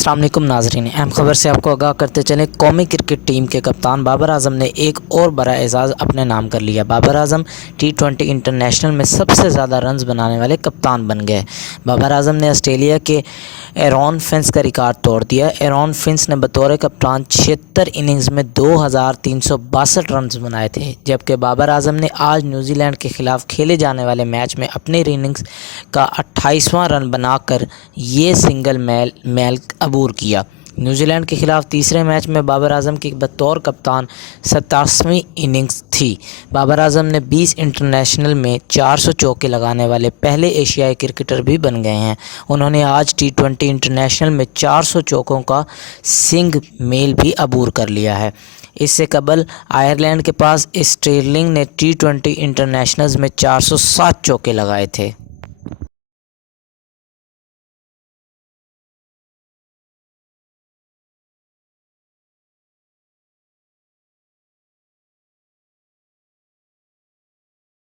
السلام علیکم ناظرین، اہم خبر سے آپ کو آگاہ کرتے چلیں۔ قومی کرکٹ ٹیم کے کپتان بابر اعظم نے ایک اور بڑا اعزاز اپنے نام کر لیا۔ بابر اعظم T20 انٹرنیشنل میں سب سے زیادہ رنز بنانے والے کپتان بن گئے۔ بابر اعظم نے آسٹریلیا کے ایرون فنس کا ریکارڈ توڑ دیا۔ ایرون فنس نے بطور کپتان 76 اننگز میں 2362 رنز بنائے تھے، جبکہ بابر اعظم نے آج نیوزی لینڈ کے خلاف کھیلے جانے والے میچ میں اپنی اننگز کا 28واں رن بنا کر یہ سنگل میل عبور کیا۔ نیوزی لینڈ کے خلاف تیسرے میچ میں بابر اعظم کی بطور کپتان 87ویں اننگز تھی۔ بابر اعظم نے 20 انٹرنیشنل میں 400 چوکے لگانے والے پہلے ایشیائی کرکٹر بھی بن گئے ہیں۔ انہوں نے آج T20 انٹرنیشنل میں 400 چوکوں کا سنگ میل بھی عبور کر لیا ہے۔ اس سے قبل آئرلینڈ کے پاس اسٹرلنگ نے T20 انٹرنیشنلز میں 407 چوکے لگائے تھے۔